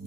A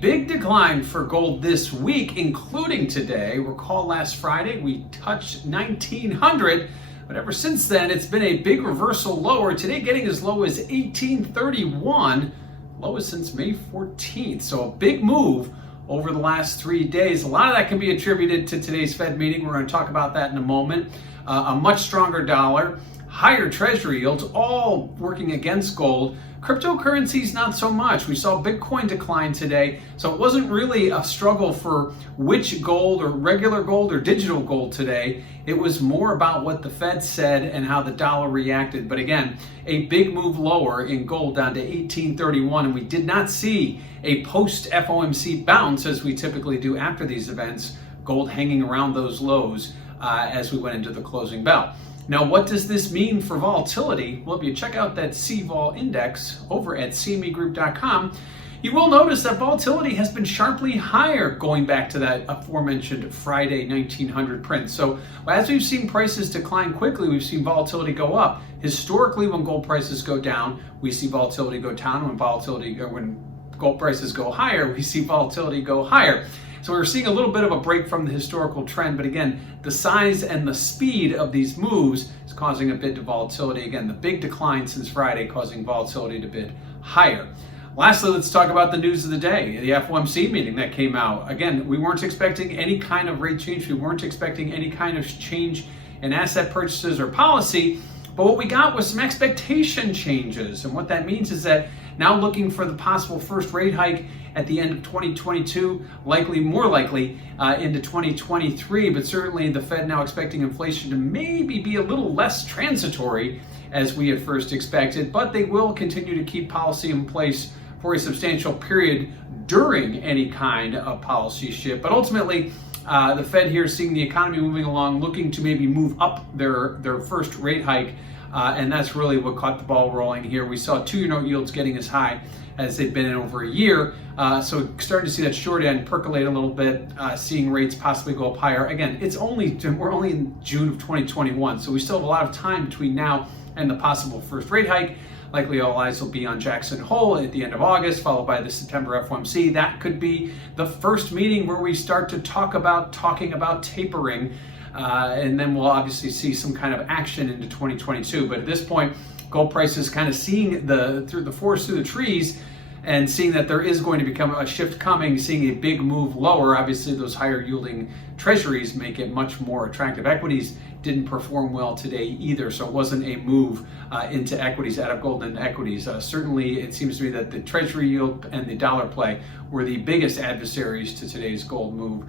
big decline for gold this week, including today. Recall last Friday we touched 1900, but ever since then it's been a big reversal lower. Today getting as low as 1831, lowest since May 14th. So a big move over the last 3 days. A lot of that can be attributed to today's Fed meeting. We're going to talk about that in a moment. A much stronger dollar, higher treasury yields, all working against gold. Cryptocurrencies, not so much. We saw Bitcoin decline today, so it wasn't really a struggle for which gold or regular gold or digital gold today. It was more about what the Fed said and how the dollar reacted. But again, a big move lower in gold down to 1831, and we did not see a post-FOMC bounce as we typically do after these events, gold hanging around those lows as we went into the closing bell. Now, what does this mean for volatility? Well, if you check out that CVol index over at cmegroup.com, you will notice that volatility has been sharply higher going back to that aforementioned Friday 1900 print. So as we've seen prices decline quickly, we've seen volatility go up. Historically, when gold prices go down, we see volatility go down. When gold prices go higher, we see volatility go higher. So we're seeing a little bit of a break from the historical trend, but again, the size and the speed of these moves is causing a bit of volatility. Again, the big decline since Friday causing volatility to bid higher. Lastly, let's talk about the news of the day, the FOMC meeting that came out. Again, we weren't expecting any kind of rate change. We weren't expecting any kind of change in asset purchases or policy, but what we got was some expectation changes. And what that means is that now looking for the possible first rate hike at the end of 2022, more likely into 2023, but certainly the Fed now expecting inflation to maybe be a little less transitory as we had first expected, but they will continue to keep policy in place for a substantial period during any kind of policy shift. But ultimately, the Fed here seeing the economy moving along, looking to maybe move up their first rate hike, and that's really what caught the ball rolling here. We saw 2-year note yields getting as high as they've been in over a year. So starting to see that short end percolate a little bit, seeing rates possibly go up higher. Again, we're only in June of 2021, so we still have a lot of time between now and the possible first rate hike. Likely all eyes will be on Jackson Hole at the end of August, followed by the September FOMC. That could be the first meeting where we start to talking about tapering, and then we'll obviously see some kind of action into 2022. But at this point, gold prices kind of seeing through the forest through the trees and seeing that there is going to become a shift coming, seeing a big move lower. Obviously, those higher yielding treasuries make it much more attractive. Equities didn't perform well today either, so it wasn't a move into equities, out of gold into equities. Certainly, it seems to me that the treasury yield and the dollar play were the biggest adversaries to today's gold move.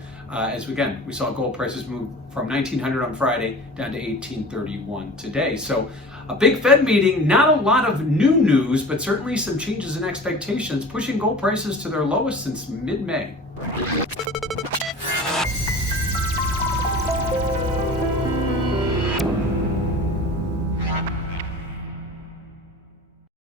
We saw gold prices move from 1900 on Friday down to 1831 today. So a big Fed meeting, not a lot of new news, but certainly some changes in expectations, pushing gold prices to their lowest since mid-May.